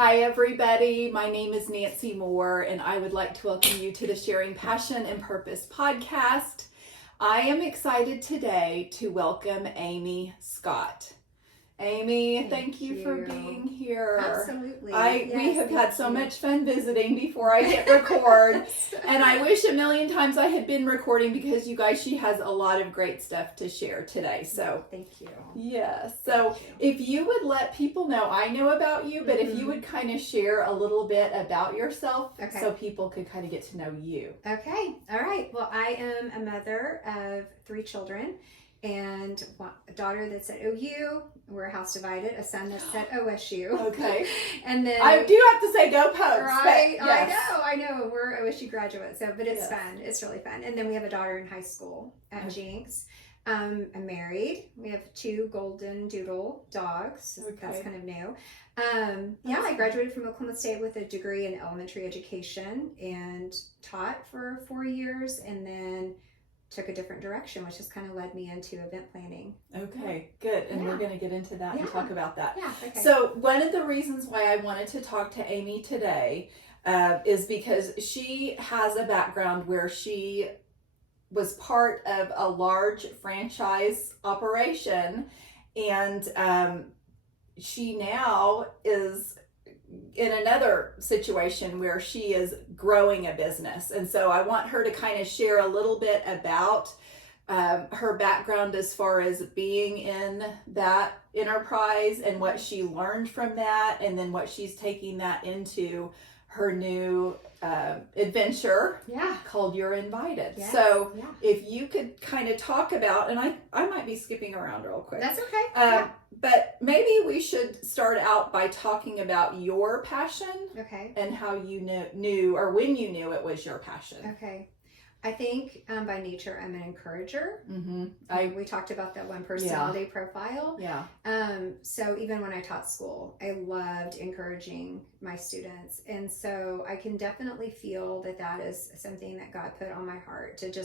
Hi everybody, my name is Nancy Moore and I would like to welcome you to the Sharing Passion and Purpose podcast. I am excited today to welcome Amy Scott. Amy, thank you for being here. Absolutely. We have had so much fun visiting before I hit record. And I wish a million times I had been recording because you guys, she has a lot of great stuff to share today. So thank you. Yes. So if you would let people know, I know about you, but if you would kind of share a little bit about yourself so people could kind of get to know you. Okay. All right. Well, I am a mother of 3 children and a daughter that's at OU. We're a house divided, a son that's at OSU. Okay. And then I do have to say go Pokes. Right. Yes. I know. We're OSU graduates, but it's fun. It's really fun. And then we have a daughter in high school at Jinx. I'm married. We have 2 golden doodle dogs. Okay. That's kind of new. I graduated from Oklahoma State with a degree in elementary education and taught for 4 years and then took a different direction, which has kind of led me into event planning. Okay, good. And we're going to get into that and talk about that. Yeah, okay. So one of the reasons why I wanted to talk to Amy today is because she has a background where she was part of a large franchise operation, and she now is in another situation where she is growing a business. And so I want her to kind of share a little bit about her background as far as being in that enterprise and what she learned from that, and then what she's taking that into her new adventure called You're Invited. Yes, so if you could kind of talk about, and I might be skipping around real quick. That's okay. But maybe we should start out by talking about your passion and how you knew or when you knew it was your passion. Okay. I think by nature I'm an encourager. Mm-hmm. We talked about that one personality profile. Yeah. So even when I taught school, I loved encouraging my students. And so I can definitely feel that is something that God put on my heart to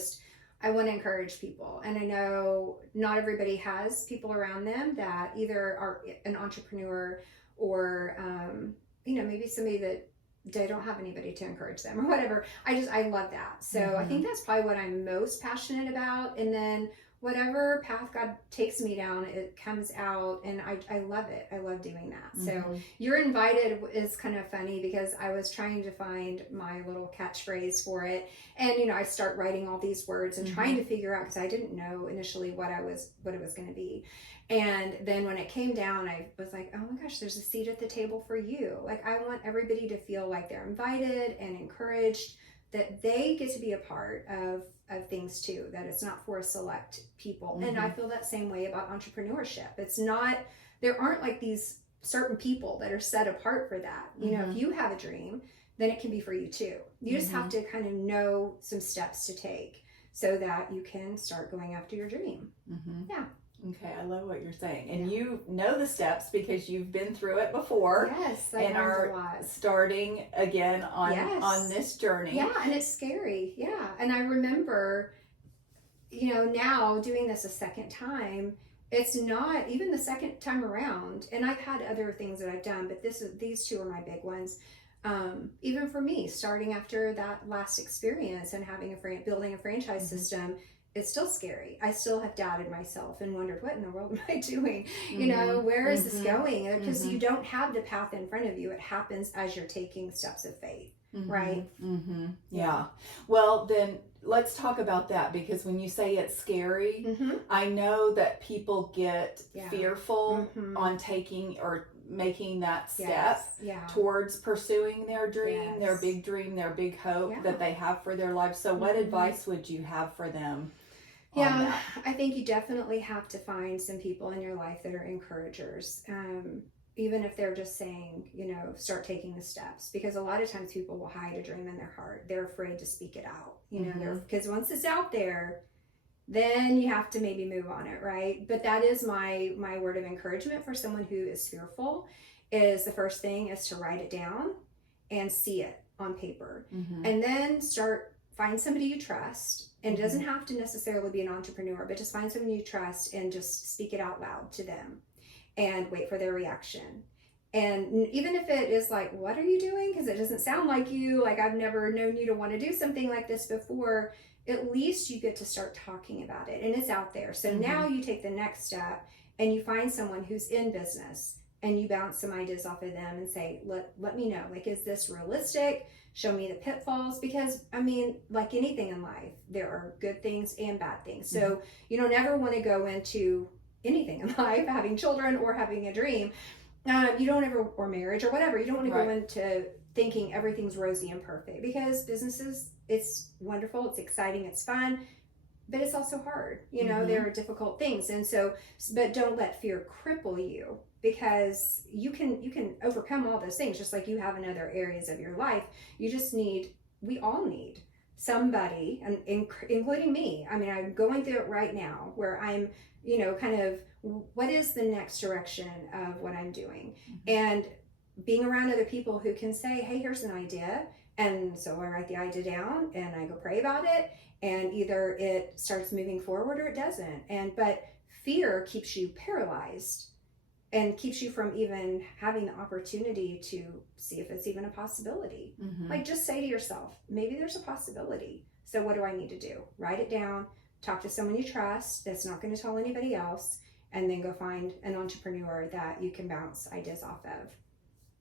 I want to encourage people. And I know not everybody has people around them that either are an entrepreneur or, maybe somebody that they don't have anybody to encourage them or whatever. I love that. So I think that's probably what I'm most passionate about. And then whatever path God takes me down, it comes out, and I love it. I love doing that. So You're Invited is kind of funny because I was trying to find my little catchphrase for it. And, I start writing all these words and trying to figure out, because I didn't know initially what it was going to be. And then when it came down, I was like, oh my gosh, there's a seat at the table for you. Like, I want everybody to feel like they're invited and encouraged, that they get to be a part of things too, that it's not for a select people. And I feel that same way about entrepreneurship. There aren't like these certain people that are set apart for that. If you have a dream, then it can be for you too. You just have to kind of know some steps to take so that you can start going after your dream. Yeah. Okay, I love what you're saying. And you know the steps because you've been through it before. Yes, and are starting again on this journey. Yeah, and it's scary. Yeah. And I remember, now doing this a second time, it's not even the second time around. And I've had other things that I've done, but these 2 are my big ones. Even for me, starting after that last experience and having building a franchise system, it's still scary. I still have doubted myself and wondered, what in the world am I doing? Where is this going? Because you don't have the path in front of you. It happens as you're taking steps of faith, right? Yeah. Well, then let's talk about that, because when you say it's scary, I know that people get fearful on taking or making that step towards pursuing their dream, their big dream, their big hope that they have for their life. So what advice would you have for them? I think you definitely have to find some people in your life that are encouragers. Even if they're just saying, start taking the steps, because a lot of times people will hide a dream in their heart. They're afraid to speak it out, because once it's out there, then you have to maybe move on it, right? But that is my word of encouragement for someone who is fearful. Is the first thing is to write it down and see it on paper, and then find somebody you trust. And it doesn't have to necessarily be an entrepreneur, but just find someone you trust and just speak it out loud to them and wait for their reaction. And even if it is like, what are you doing? Because it doesn't sound like you, like I've never known you to want to do something like this before, at least you get to start talking about it and it's out there. So now you take the next step and you find someone who's in business and you bounce some ideas off of them and say, let me know, like, is this realistic? Show me the pitfalls. Because I mean, like anything in life, there are good things and bad things. So you don't ever want to go into anything in life, having children or having a dream. You don't ever, or marriage or whatever, you don't want to go into thinking everything's rosy and perfect, because businesses, it's wonderful, it's exciting, it's fun, but it's also hard. You know, there are difficult things. And so, but don't let fear cripple you, because you can overcome all those things just like you have in other areas of your life. You just need, we all need somebody, and including me. I mean, I'm going through it right now where I'm, you know, kind of, what is the next direction of what I'm doing? And being around other people who can say, hey, here's an idea. And so I write the idea down and I go pray about it, and either it starts moving forward or it doesn't. But fear keeps you paralyzed and keeps you from even having the opportunity to see if it's even a possibility. Like, just say to yourself, maybe there's a possibility. So what do I need to do? Write it down, talk to someone you trust that's not going to tell anybody else, and then go find an entrepreneur that you can bounce ideas off of.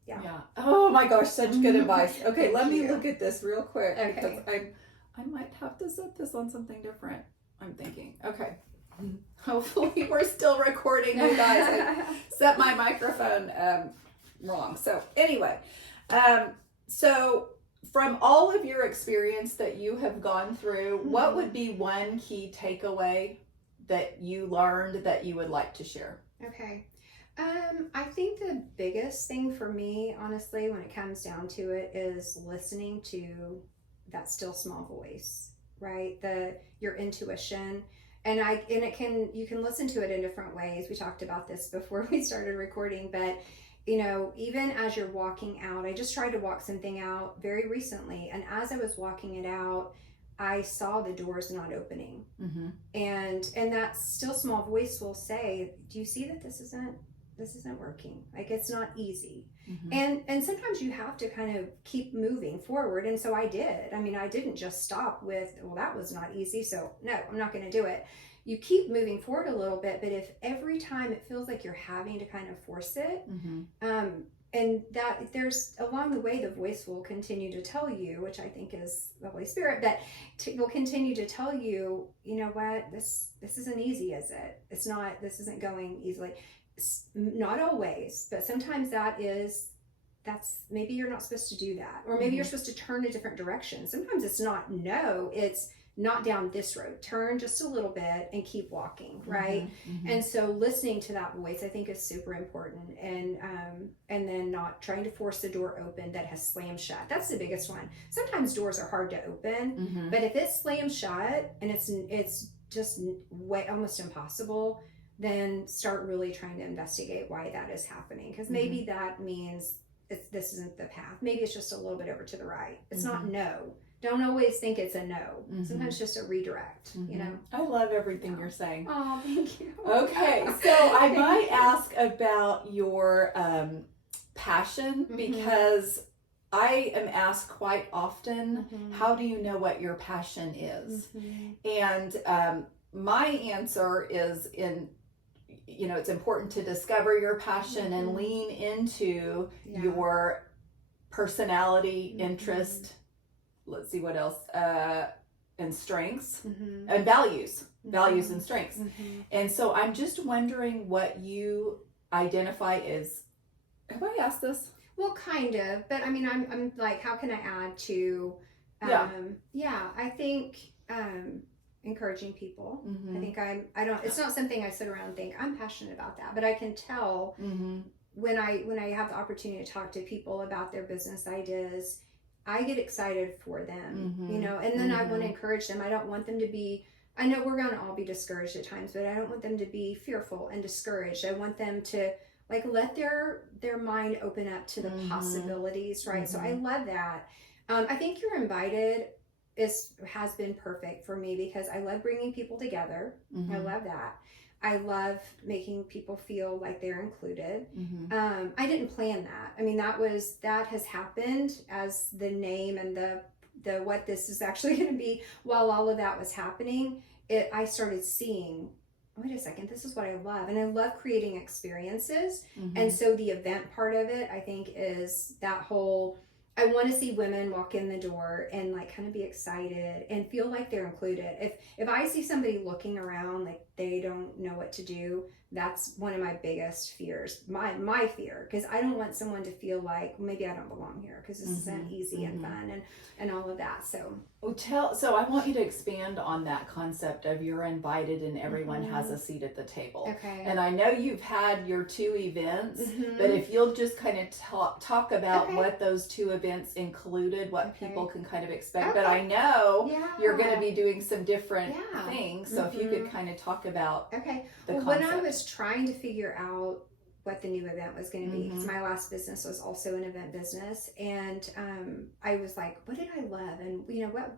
Yeah. Oh my gosh, such good advice. Okay, let me look at this real quick. Okay. Because I might have to set this on something different, I'm thinking. Okay. Hopefully we're still recording, you guys. I set my microphone wrong. So anyway, so from all of your experience that you have gone through, what would be one key takeaway that you learned that you would like to share? Okay. I think the biggest thing for me, honestly, when it comes down to it, is listening to that still small voice, right? Your intuition. And you can listen to it in different ways. We talked about this before we started recording, but you know, even as you're walking out, I just tried to walk something out very recently. And as I was walking it out, I saw the doors not opening. And that still small voice will say, do you see that this isn't working? Like, it's not easy. And sometimes you have to kind of keep moving forward. And so I did. I mean, I didn't just stop with, well, that was not easy, so no, I'm not going to do it. You keep moving forward a little bit, but if every time it feels like you're having to kind of force it, and that there's along the way, the voice will continue to tell you, which I think is the Holy Spirit, that will continue to tell you, you know what, this isn't easy, is it? It's not, this isn't going easily. Not always, but sometimes that's maybe you're not supposed to do that, or maybe you're supposed to turn a different direction. Sometimes it's not no, it's not down this road, turn just a little bit and keep walking, right? And so listening to that voice, I think, is super important. And then not trying to force the door open that has slammed shut. That's the biggest one. Sometimes doors are hard to open, but if it's slammed shut and it's just almost impossible, then start really trying to investigate why that is happening. Because maybe that means this isn't the path. Maybe it's just a little bit over to the right. It's not no. Don't always think it's a no. Sometimes just a redirect, you know. I love everything you're saying. Oh, thank you. Okay, so I might ask about your passion, because I am asked quite often, how do you know what your passion is? And my answer is it's important to discover your passion and lean into your personality, interest, let's see what else, and strengths and values and strengths. And so I'm just wondering what you identify as. Have I asked this? Well, kind of, but I mean, I'm like, how can I add to, I think, encouraging people. I think it's not something I sit around and think I'm passionate about that, but I can tell when I have the opportunity to talk to people about their business ideas, I get excited for them, you know, and then I want to encourage them. I don't want them to be, I know we're going to all be discouraged at times, but I don't want them to be fearful and discouraged. I want them to like let their mind open up to the possibilities, right? So I love that. I think You're Invited has been perfect for me because I love bringing people together. I love that. I love making people feel like they're included. Mm-hmm. I didn't plan that. I mean, that has happened as the name and the what this is actually going to be. While all of that was happening, I started seeing, wait a second, this is what I love. And I love creating experiences. Mm-hmm. And so the event part of it, I think, is that whole, I want to see women walk in the door and like kind of be excited and feel like they're included. If I see somebody looking around like they don't know what to do, that's one of my biggest fears. My fear, because I don't want someone to feel like maybe I don't belong here because this isn't easy and fun and all of that. So so I want you to expand on that concept of you're invited and everyone has a seat at the table. Okay. And I know you've had your 2 events, but if you'll just kind of talk about what those 2 events included, what people can kind of expect. But I know you're going to be doing some different things. So if you could kind of talk about the concept. When I was trying to figure out what the new event was going to be, because my last business was also an event business, and I was like, what did I love, and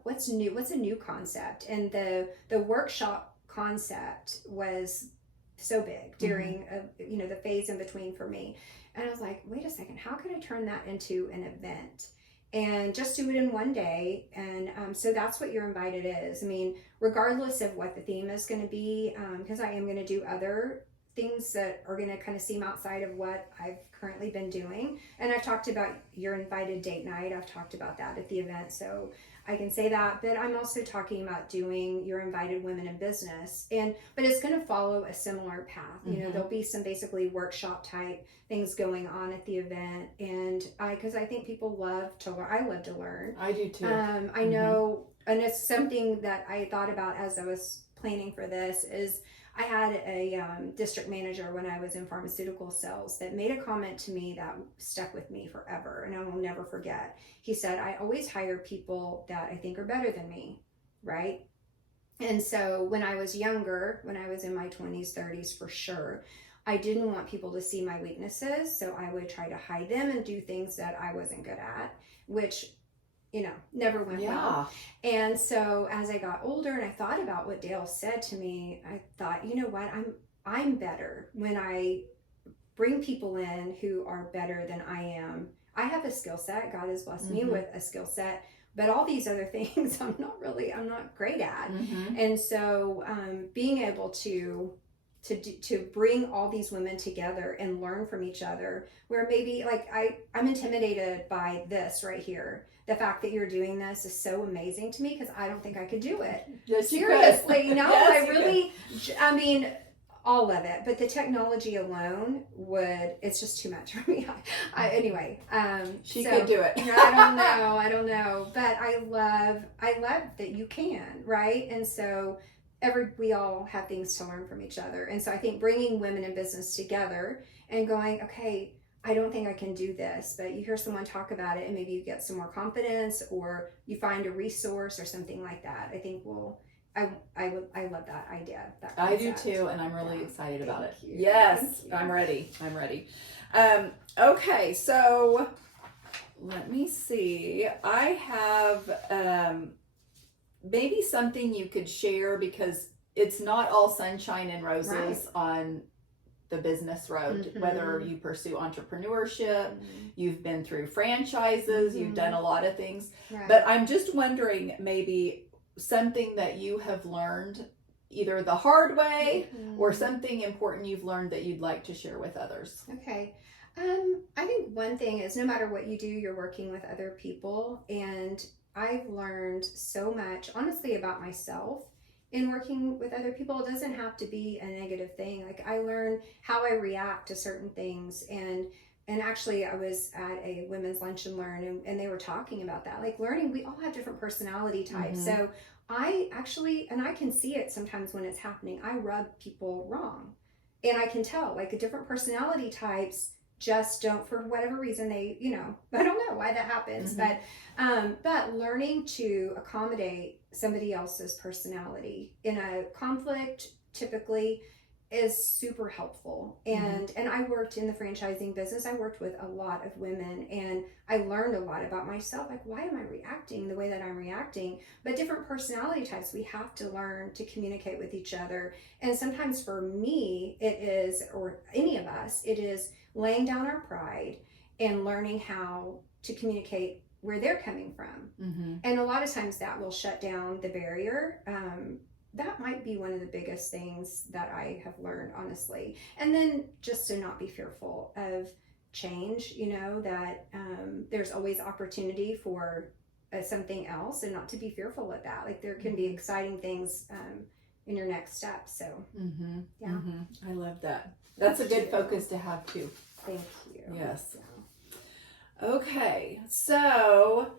what's new, what's a new concept? And the workshop concept was so big during the phase in between for me, and I was like, wait a second, how can I turn that into an event and just do it in one day? And so that's what You're Invited is. I mean, regardless of what the theme is going to be, because I am going to do other things that are going to kind of seem outside of what I've currently been doing. And I've talked about Your Invited Date Night. I've talked about that at the event, so I can say that. But I'm also talking about doing Your Invited Women in Business, but it's going to follow a similar path. There'll be some basically workshop type things going on at the event, and because I think people love to learn. I love to learn. I do too. I know, and it's something that I thought about as I was planning for this. Is I had a district manager when I was in pharmaceutical sales that made a comment to me that stuck with me forever, and I will never forget. He said, I always hire people that I think are better than me, right? And so when I was younger, when I was in my 20s, 30s for sure, I didn't want people to see my weaknesses, so I would try to hide them and do things that I wasn't good at, which never went well. And so as I got older and I thought about what Dale said to me, I thought, you know what, I'm better when I bring people in who are better than I am. I have a skill set. God has blessed me with a skill set, but all these other things I'm not great at. And so being able to bring all these women together and learn from each other, where maybe like I'm intimidated by this right here. The fact that you're doing this is so amazing to me, because I don't think I could do it. Yes, seriously, yes, I mean, all of it, but the technology alone it's just too much for me. Anyway, she could do it. I don't know, but I love that you can, right? And so we all have things to learn from each other. And so I think bringing women in business together and going, okay, I don't think I can do this, but you hear someone talk about it and maybe you get some more confidence, or you find a resource or something like that. I think I love that idea. That I do too, and I'm really excited about it. You. Yes, I'm ready. Okay, so let me see. I have maybe something you could share, because it's not all sunshine and roses on the business road. Whether you pursue entrepreneurship, you've been through franchises, you've done a lot of things, but I'm just wondering, maybe something that you have learned either the hard way or something important you've learned that you'd like to share with others. Okay. I think one thing is, no matter what you do, you're working with other people, and I've learned so much, honestly, about myself in working with other people. It doesn't have to be a negative thing. Like, I learn how I react to certain things, and actually I was at a women's lunch and learn, and they were talking about that, like learning, we all have different personality types. So I actually, and I can see it sometimes when it's happening, I rub people wrong, and I can tell, like, the different personality types just don't, for whatever reason, they, I don't know why that happens, but learning to accommodate somebody else's personality in a conflict, typically is super helpful. And I worked in the franchising business. I worked with a lot of women, and I learned a lot about myself. Like, why am I reacting the way that I'm reacting? But different personality types, we have to learn to communicate with each other. And sometimes for me, it is, or any of us, it is laying down our pride and learning how to communicate where they're coming from. And a lot of times that will shut down the barrier. That might be one of the biggest things that I have learned, honestly. And then just to not be fearful of change, you know, that there's always opportunity for something else, and not to be fearful of that. Like, there can be exciting things in your next step. So, yeah. I love that. That's a good focus to have too. Thank you. Yes. Yeah. Okay, so,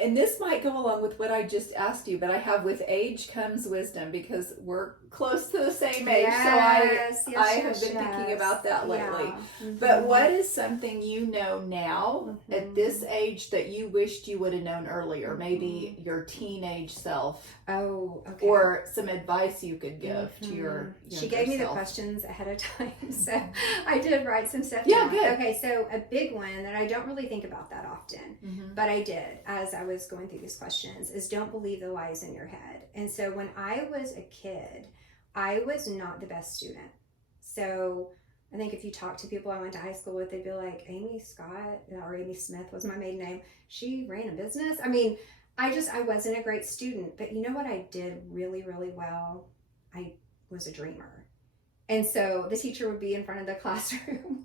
and this might go along with what I just asked you, but I have with age comes wisdom, because we're close to the same age. Yes, so I have been thinking about that lately. Yeah. But what is something you know now at this age that you wished you would have known earlier? Maybe your teenage self. Oh, okay. Or some advice you could give to your She gave me self. the questions ahead of time, so I did write some stuff Yeah, down. good. Okay, so a big one that I don't really think about that often, but I did as I was going through these questions, is don't believe the lies in your head. And so when I was a kid, I was not the best student. So I think if you talk to people I went to high school with, they'd be like, Amy Scott, or Amy Smith was my maiden name. She ran a business. I mean, I wasn't a great student, but you know what I did really, really well? I was a dreamer. And so the teacher would be in front of the classroom,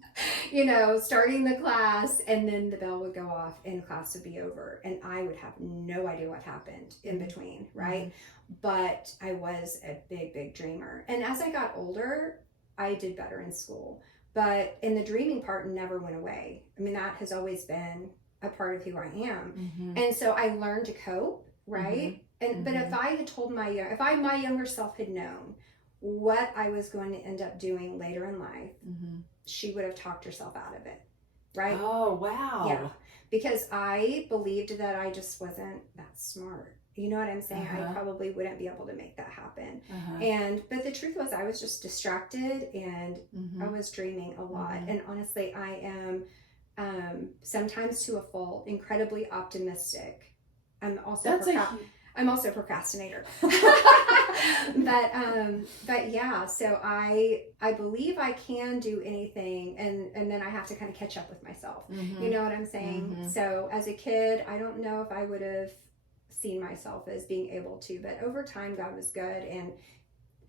you know, starting the class, and then the bell would go off and class would be over. And I would have no idea what happened in between, right? But I was a big, big dreamer. And as I got older, I did better in school. But in the dreaming part never went away. I mean, that has always been a part of who I am. And so I learned to cope, right? And but if I had told my younger self had known what I was going to end up doing later in life, she would have talked herself out of it, right? Oh, wow. Yeah, because I believed that I just wasn't that smart. You know what I'm saying? I probably wouldn't be able to make that happen. But the truth was, I was just distracted, and I was dreaming a lot. And honestly, I am sometimes to a fault incredibly optimistic. I'm also a procrastinator. but yeah, so I believe I can do anything, and then I have to kind of catch up with myself. You know what I'm saying? So as a kid, I don't know if I would have seen myself as being able to, but over time God was good and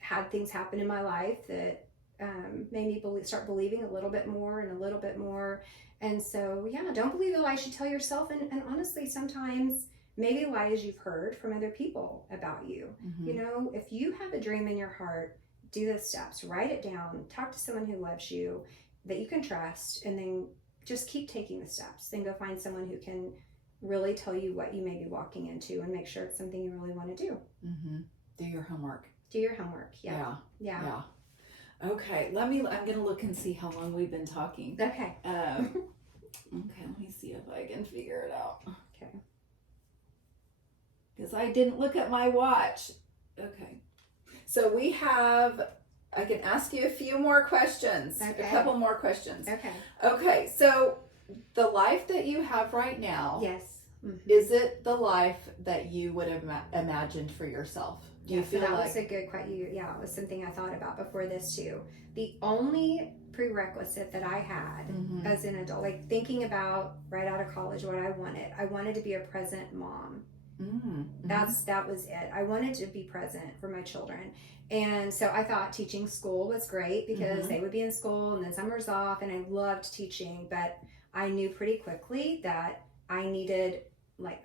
had things happen in my life that made me start believing a little bit more and a little bit more. And so yeah, don't believe the lies you tell yourself, and honestly, sometimes maybe lies you've heard from other people about you. You know, if you have a dream in your heart, do the steps, write it down, talk to someone who loves you, that you can trust, and then just keep taking the steps. Then go find someone who can really tell you what you may be walking into, and make sure it's something you really want to do. Do your homework. Do your homework. Yeah. Okay, I'm gonna look and see how long we've been talking. Okay. Okay, let me see if I can figure it out. Okay. Because I didn't look at my watch. Okay. So I can ask you a few more questions. Okay. A couple more questions. Okay. Okay, so the life that you have right now. Yes. Is it the life that you would have imagined for yourself? Do you feel that like... was a good question. Yeah, it was something I thought about before this too. The only prerequisite that I had as an adult, like thinking about right out of college what I wanted to be a present mom. That was it. I wanted to be present for my children. And so I thought teaching school was great, because they would be in school and then summers off, and I loved teaching, but I knew pretty quickly that I needed,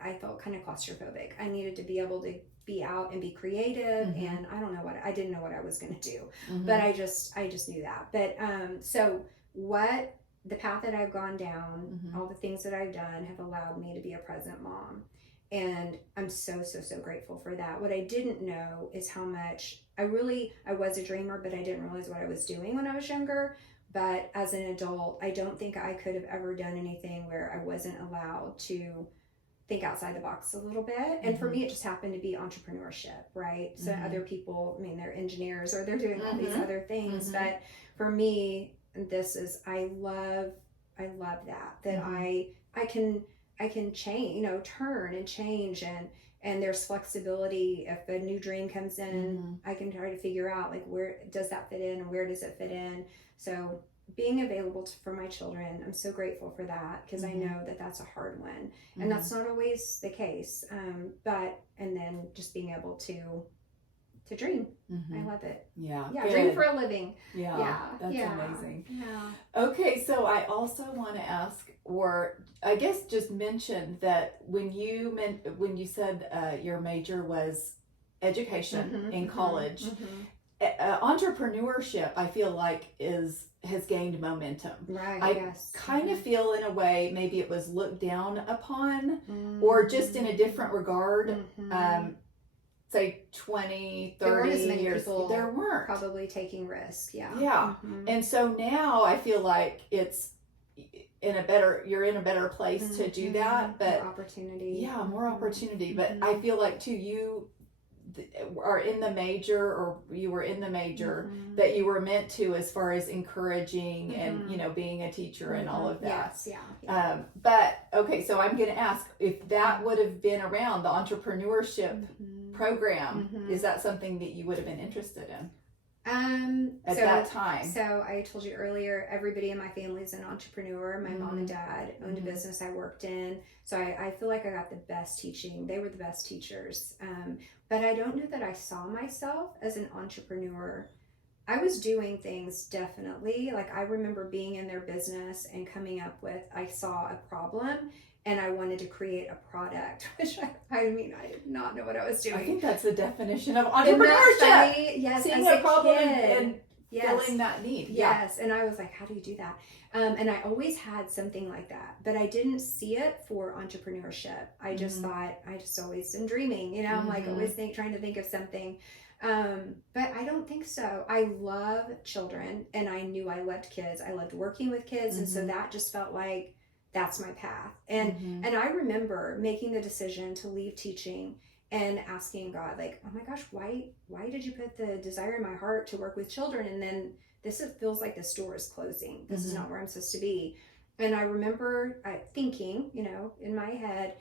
I felt kind of claustrophobic. I needed to be able to be out and be creative, and I didn't know what I was going to do, but I just knew that. But so what the path that I've gone down, all the things that I've done have allowed me to be a present mom. And I'm so, so, so grateful for that. What I didn't know is how much I was a dreamer, but I didn't realize what I was doing when I was younger. But as an adult, I don't think I could have ever done anything where I wasn't allowed to think outside the box a little bit. And for me, it just happened to be entrepreneurship, right? So other people, I mean, they're engineers or they're doing all these other things. But for me, this is, I love that I can change, you know, turn and change, and there's flexibility. If a new dream comes in, I can try to figure out like, where does that fit in and where does it fit in? So being available for my children, I'm so grateful for that, because I know that that's a hard one, and that's not always the case. But and then just being able to dream. I love it. Yeah. Dream for a living. That's amazing. Yeah. Okay, so I also want to ask, or I guess just mention that when you said your major was education in college, entrepreneurship, I feel like has gained momentum. Right. I kind of feel in a way maybe it was looked down upon, or just in a different regard. Say 20, 30 years ago, there weren't probably taking risk. And so now I feel like it's you're in a better place to do that, but more opportunity. More opportunity. But I feel like too, you are in the major, or you were in the major that you were meant to, as far as encouraging and, you know, being a teacher and all of that. But okay, so I'm going to ask if that would have been around, the entrepreneurship program, is that something that you would have been interested in at that time? So I told you earlier, everybody in my family is an entrepreneur. My mom and dad owned a business I worked in, so I feel like I got the best teaching. They were the best teachers, but I don't know that I saw myself as an entrepreneur. I was doing things, definitely. Like, I remember being in their business and coming up with, I saw a problem and I wanted to create a product, which I mean, I did not know what I was doing. I think that's the definition of entrepreneurship. Yes, seeing a problem and filling that need. Yes, and I was like, how do you do that? And I always had something like that, but I didn't see it for entrepreneurship. I just thought, I just always been dreaming, you know, I'm like always trying to think of something. But I don't think so. I love children, and I knew I loved kids. I loved working with kids. And so that just felt like that's my path. And I remember making the decision to leave teaching and asking God, like, oh my gosh, why did you put the desire in my heart to work with children? And then feels like this door is closing. This is not where I'm supposed to be. And I remember thinking, you know, in my head,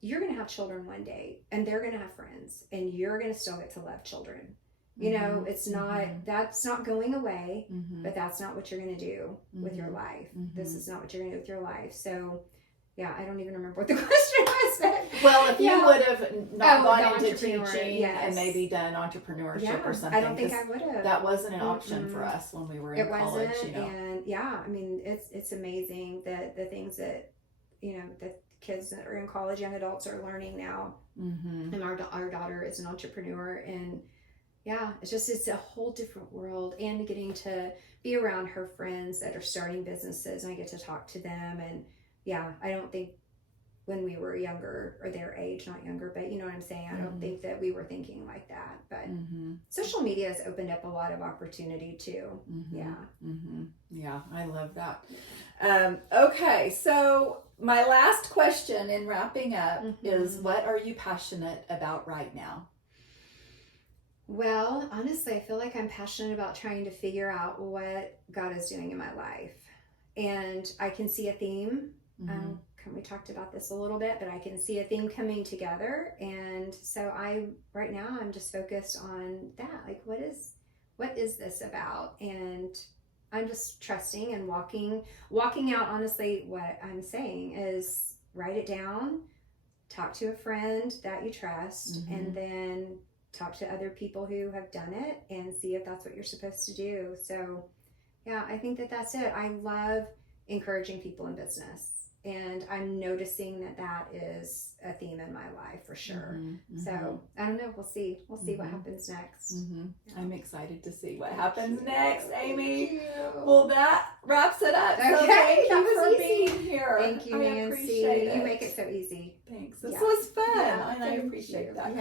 you're going to have children one day, and they're going to have friends, and you're going to still get to love children. You know, it's not, that's not going away, but that's not what you're going to do with your life. This is not what you're going to do with your life. So yeah, I don't even remember what the question was. But, well, if you would have not gone into teaching and maybe done entrepreneurship or something. I don't think I would have. That wasn't an option for us when we were in college. It wasn't, you know? And I mean, it's amazing that the things that, you know, that kids that are in college, young adults, are learning now. And our daughter is an entrepreneur, and it's a whole different world, and getting to be around her friends that are starting businesses, and I get to talk to them. And I don't think when we were younger, or their age, not younger, but you know what I'm saying, I don't think that we were thinking like that. But social media has opened up a lot of opportunity too. Yeah, I love that. Okay, so my last question in wrapping up is, what are you passionate about right now? Well, honestly, I feel like I'm passionate about trying to figure out what God is doing in my life. And I can see a theme. We talked about this a little bit, but I can see a theme coming together. And so right now I'm just focused on that. Like, what is this about? And I'm just trusting and walking out. Honestly, what I'm saying is, write it down, talk to a friend that you trust, and then talk to other people who have done it, and see if that's what you're supposed to do. So I think that's it. I love encouraging people in business, and I'm noticing that is a theme in my life for sure. So I don't know, we'll see what happens next. I'm excited to see what happens next, Amy. Well, that wraps it up. Okay, so thank that you for was being easy. here. Thank you, I Nancy. appreciate it. You make it so easy. Thanks. This was fun, and I thank appreciate you. that.